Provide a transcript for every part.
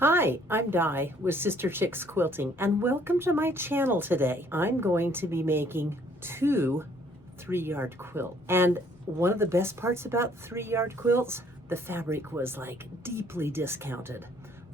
Hi, I'm Di with Sister Chicks Quilting, and welcome to my channel today. I'm going to be making two 3-yard quilts. And one of the best parts about 3-yard quilts, the fabric was like deeply discounted,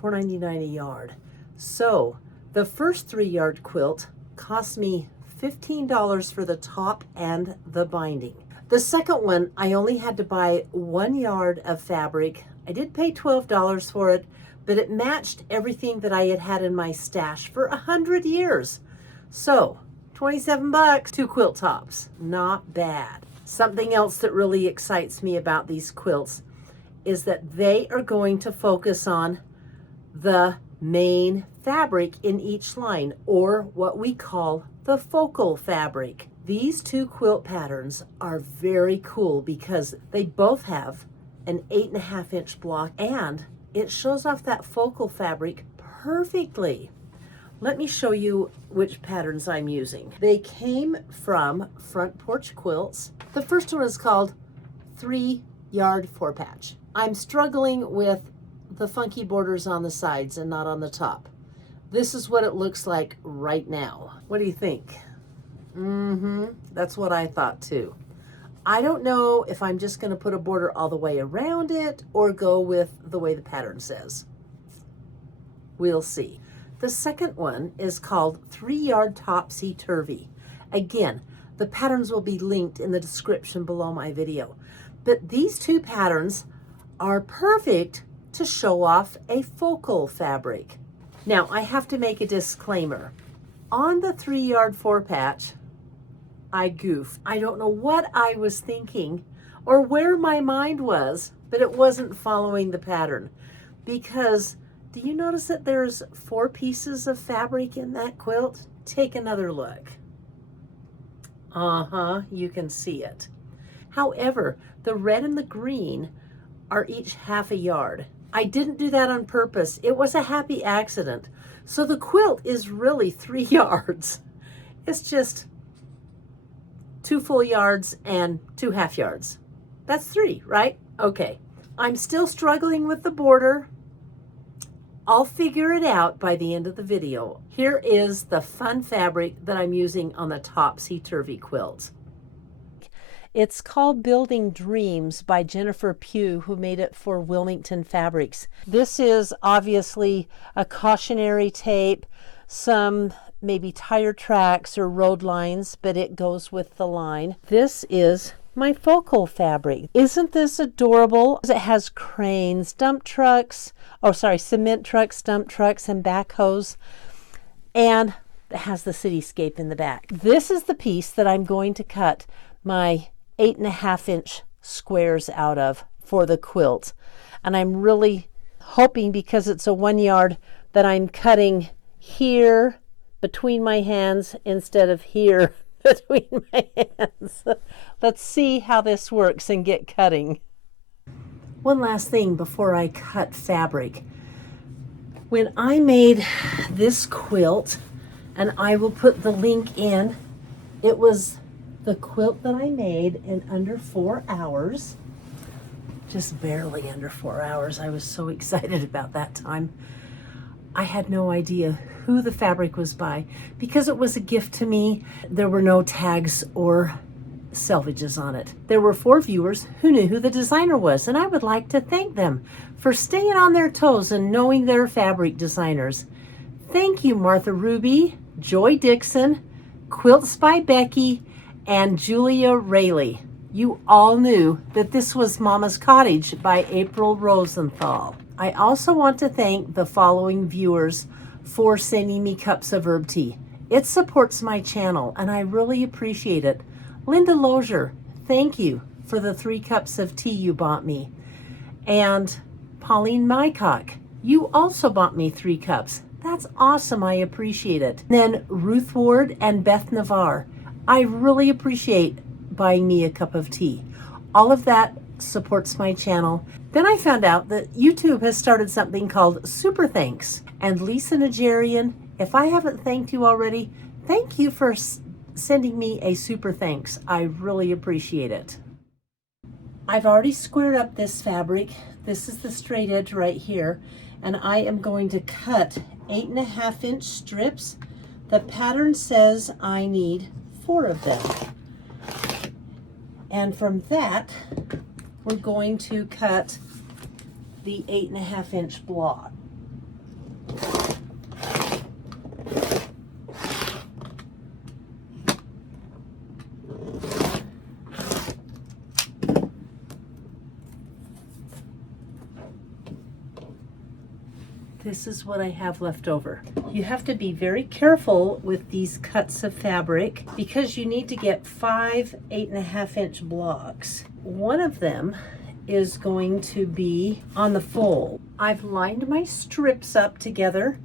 $4.99 a yard. So the first 3-yard quilt cost me $15 for the top and the binding. The second one, I only had to buy 1 yard of fabric. I did pay $12 for it, but it matched everything that I had had in my stash for 100 years. So, 27 bucks, 2 quilt tops, not bad. Something else that really excites me about these quilts is that they are going to focus on the main fabric in each line, or what we call the focal fabric. These two quilt patterns are very cool because they both have an 8.5-inch block, and it shows off that focal fabric perfectly. Let me show you which patterns I'm using. They came from Front Porch Quilts. The first one is called 3-yard 4-patch. I'm struggling with the funky borders on the sides and not on the top. This is what it looks like right now. What do you think? That's what I thought too. I don't know if I'm just going to put a border all the way around it or go with the way the pattern says. We'll see. The second one is called 3-yard Topsy-turvy. Again, the patterns will be linked in the description below my video. But these two patterns are perfect to show off a focal fabric. Now, I have to make a disclaimer. On the 3-yard 4-patch, I goofed. I don't know what I was thinking or where my mind was, but it wasn't following the pattern. Because do you notice that there's 4 pieces of fabric in that quilt? Take another look. You can see it. However, the red and the green are each half a yard. I didn't do that on purpose. It was a happy accident. So the quilt is really 3 yards. It's just 2 full yards and 2 half yards. That's 3, right? Okay. I'm still struggling with the border. I'll figure it out by the end of the video. Here is the fun fabric that I'm using on the Topsy-turvy quilt. It's called Building Dreams by Jennifer Pugh, who made it for Wilmington Fabrics. This is obviously a cautionary tape, some maybe tire tracks or road lines, but it goes with the line. This is my focal fabric. Isn't this adorable? It has cranes, dump trucks, cement trucks, dump trucks, and backhoes, and it has the cityscape in the back. This is the piece that I'm going to cut my 8.5-inch squares out of for the quilt. And I'm really hoping, because it's a 1 yard, that I'm cutting here between my hands instead of here between my hands. Let's see how this works and get cutting. One last thing before I cut fabric. When I made this quilt, and I will put the link in, it was the quilt that I made in under 4 hours. Just barely under 4 hours. I was so excited about that time. I had no idea who the fabric was by because it was a gift to me. There were no tags or selvages on it. There were 4 viewers who knew who the designer was, and I would like to thank them for staying on their toes and knowing their fabric designers. Thank you, Martha Ruby, Joy Dixon, Quilts by Becky, and Julia Rayleigh. You all knew that this was Mama's Cottage by April Rosenthal. I also want to thank the following viewers for sending me cups of herb tea. It supports my channel, and I really appreciate it. Linda Lozier, thank you for the 3 cups of tea you bought me. And Pauline Mycock, you also bought me 3 cups. That's awesome. I appreciate it. Then Ruth Ward and Beth Navarre, I really appreciate buying me a cup of tea. All of that supports my channel. Then I found out that YouTube has started something called Super Thanks. And Lisa Nigerian, if I haven't thanked you already, thank you for sending me a super thanks. I really appreciate it. I've already squared up this fabric. This is the straight edge right here, and I am going to cut 8.5-inch strips. The pattern says I need 4 of them. And from that, we're going to cut the 8.5-inch block. This is what I have left over. You have to be very careful with these cuts of fabric because you need to get 5 8.5-inch blocks. One of them is going to be on the fold. I've lined my strips up together,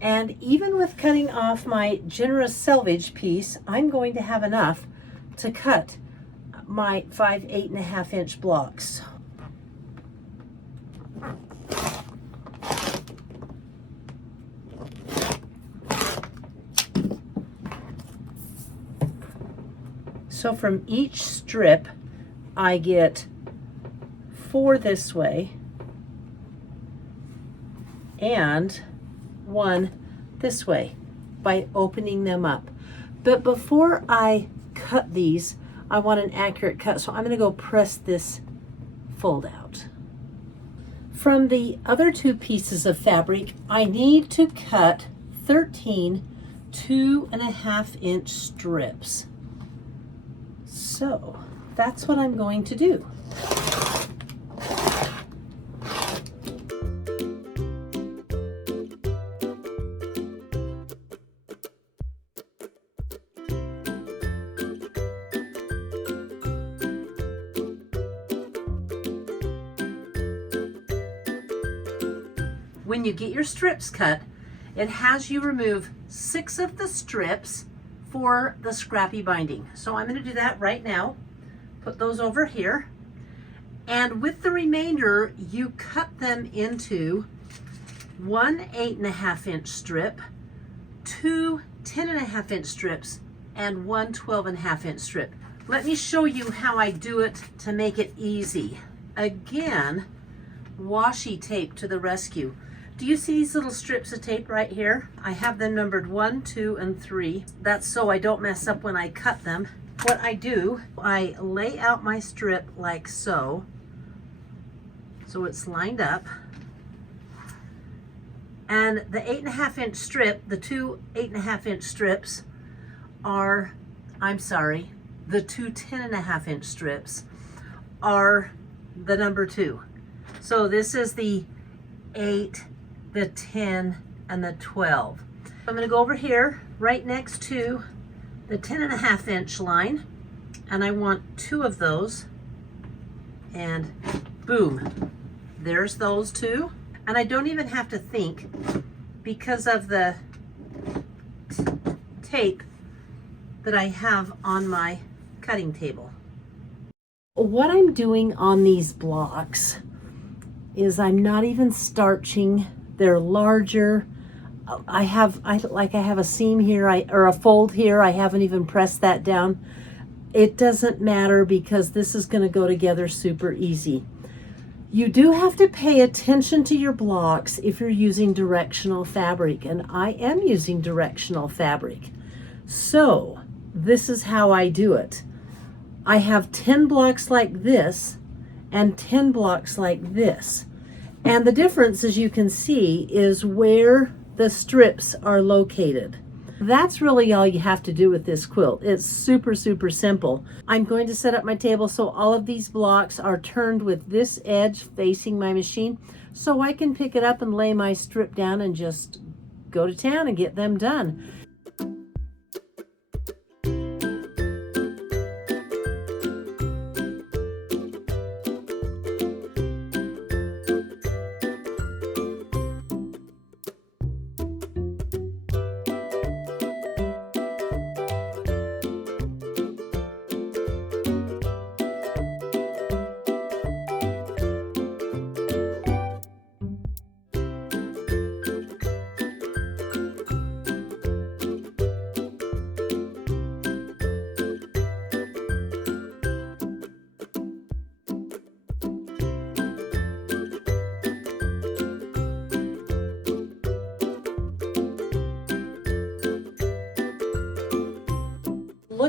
and even with cutting off my generous selvage piece, I'm going to have enough to cut my 5 8.5-inch blocks. So from each strip, I get 4 this way and 1 this way by opening them up. But before I cut these, I want an accurate cut, so I'm going to go press this fold out. From the other 2 pieces of fabric, I need to cut 13 2.5-inch strips. So that's what I'm going to do. When you get your strips cut, it has you remove 6 of the strips for the scrappy binding. So I'm going to do that right now. Put those over here. And with the remainder, you cut them into 1 8.5-inch strip, 2 10.5-inch strips, and 1 12.5-inch strip. Let me show you how I do it to make it easy. Again, washi tape to the rescue. Do you see these little strips of tape right here? I have them numbered 1, 2, and 3. That's so I don't mess up when I cut them. What I do, I lay out my strip like so. So it's lined up. And the 8.5-inch strip, the 2 8.5-inch strips are, the 2 10.5-inch strips are the number 2. So this is the 8, the 10, and the 12. I'm going to go over here right next to the 10.5-inch line, and I want 2 of those, and boom, there's those 2. And I don't even have to think because of the tape that I have on my cutting table. What I'm doing on these blocks is I'm not even starching. They're larger. I have a seam here, or a fold here. I haven't even pressed that down. It doesn't matter because this is going to go together super easy. You do have to pay attention to your blocks if you're using directional fabric, and I am using directional fabric. So this is how I do it. I have 10 blocks like this and 10 blocks like this. And the difference, as you can see, is where the strips are located. That's really all you have to do with this quilt. It's super, super simple. I'm going to set up my table so all of these blocks are turned with this edge facing my machine, so I can pick it up and lay my strip down and just go to town and get them done.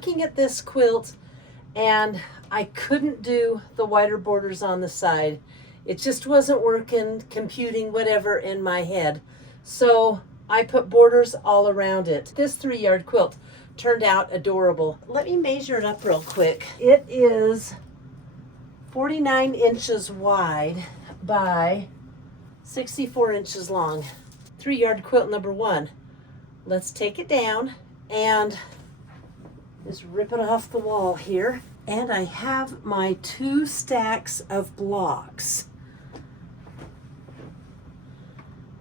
looking at this quilt and I couldn't do the wider borders on the side. It just wasn't working, computing, whatever in my head. So I put borders all around it. This 3-yard quilt turned out adorable. Let me measure it up real quick. It is 49 inches wide by 64 inches long. 3-yard quilt number 1. Let's take it down and just rip it off the wall here. And I have my 2 stacks of blocks.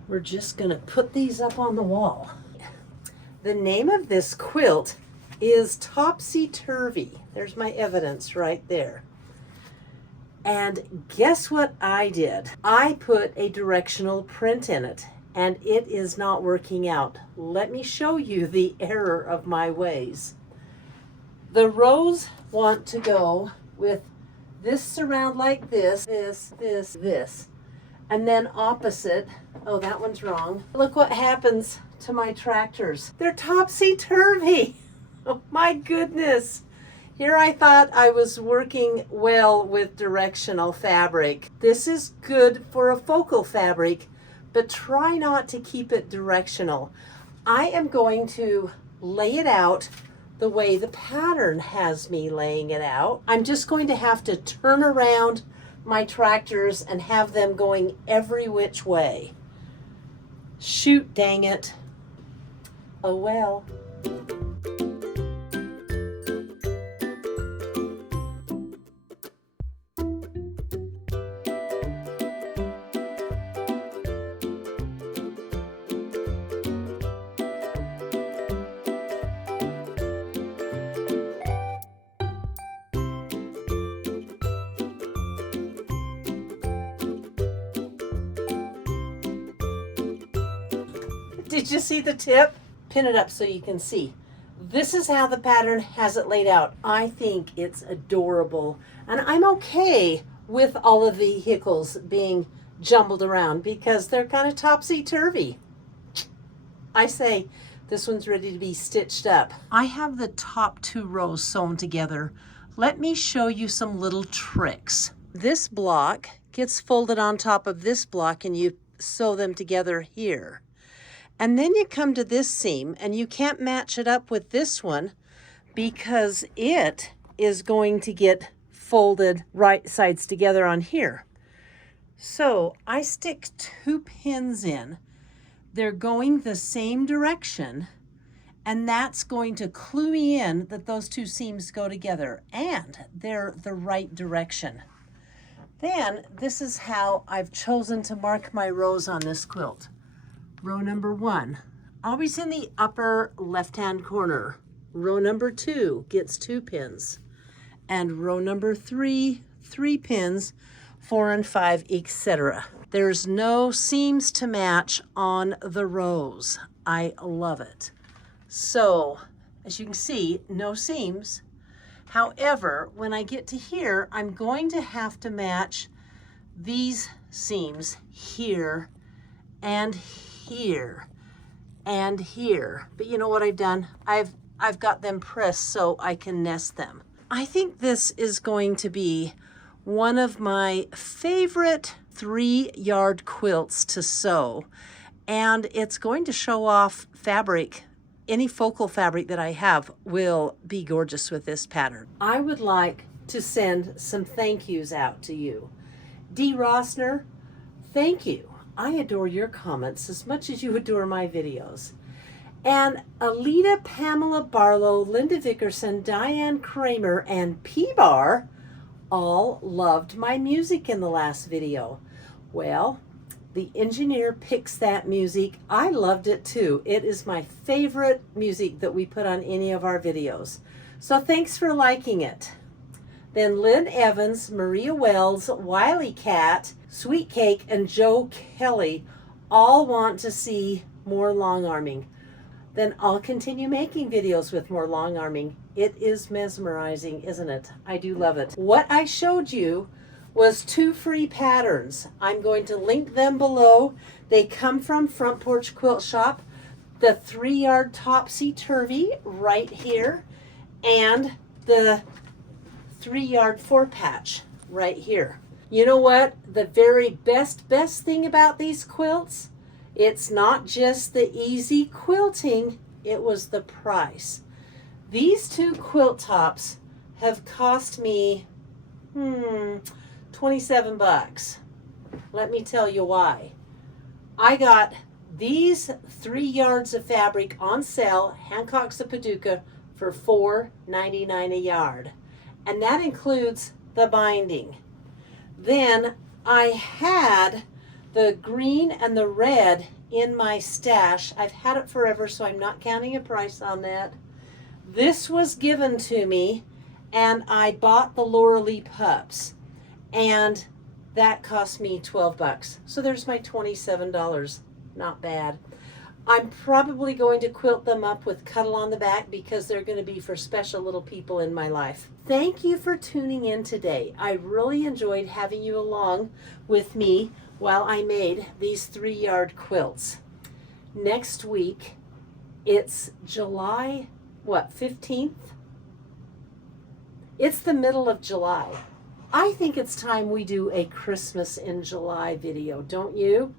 We're just going to put these up on the wall. The name of this quilt is Topsy-turvy. There's my evidence right there. And guess what I did? I put a directional print in it, and it is not working out. Let me show you the error of my ways. The rows want to go with this surround like this, this. And then opposite, oh, that one's wrong. Look what happens to my tractors. They're topsy-turvy. Oh my goodness. Here I thought I was working well with directional fabric. This is good for a focal fabric, but try not to keep it directional. I am going to lay it out the way the pattern has me laying it out. I'm just going to have to turn around my tractors and have them going every which way. Shoot, dang it. Oh well. Did you see the tip? Pin it up so you can see. This is how the pattern has it laid out. I think it's adorable, and I'm okay with all of the vehicles being jumbled around because they're kind of topsy-turvy. I say this one's ready to be stitched up. I have the top 2 rows sewn together. Let me show you some little tricks. This block gets folded on top of this block and you sew them together here. And then you come to this seam and you can't match it up with this one because it is going to get folded right sides together on here. So I stick 2 pins in. They're going the same direction, and that's going to clue me in that those 2 seams go together and they're the right direction. Then this is how I've chosen to mark my rows on this quilt. Row number 1, always in the upper left-hand corner. Row number 2 gets 2 pins. And row number 3, 3 pins, 4 and 5, etc. There's no seams to match on the rows. I love it. So, as you can see, no seams. However, when I get to here, I'm going to have to match these seams here and here and here. But you know what I've done? I've got them pressed so I can nest them. I think this is going to be one of my favorite 3-yard quilts to sew, and it's going to show off fabric. Any focal fabric that I have will be gorgeous with this pattern. I would like to send some thank yous out to you. Dee Rossner, thank you. I adore your comments as much as you adore my videos. And Alita, Pamela Barlow, Linda Vickerson, Diane Kramer, and P-Bar all loved my music in the last video. Well, the engineer picks that music. I loved it too. It is my favorite music that we put on any of our videos. So thanks for liking it. Then Lynn Evans, Maria Wells, Wiley Cat, Sweet Cake, and Joe Kelly all want to see more long arming. Then I'll continue making videos with more long arming. It is mesmerizing, isn't it? I do love it. What I showed you was 2 free patterns. I'm going to link them below. They come from Front Porch Quilt Shop. The 3-yard Topsy-turvy right here, and the 3-yard 4-patch right here. You know what? The very best thing about these quilts, it's not just the easy quilting, it was the price. These 2 quilt tops have cost me 27 bucks. Let me tell you why. I got these 3 yards of fabric on sale, Hancock's of Paducah, for $4.99 a yard. And that includes the binding. Then I had the green and the red in my stash. I've had it forever, so I'm not counting a price on that. This was given to me, and I bought the Laura-Lee pups, and that cost me 12 bucks. So there's my $27. Not bad. I'm probably going to quilt them up with cuddle on the back because they're going to be for special little people in my life. Thank you for tuning in today. I really enjoyed having you along with me while I made these 3-yard quilts. Next week, it's July, 15th? It's the middle of July. I think it's time we do a Christmas in July video, don't you?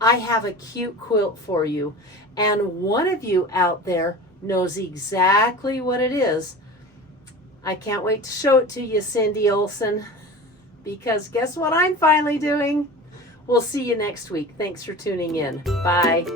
I have a cute quilt for you, and one of you out there knows exactly what it is. I can't wait to show it to you, Cindy Olson, because guess what I'm finally doing? We'll see you next week. Thanks for tuning in. Bye.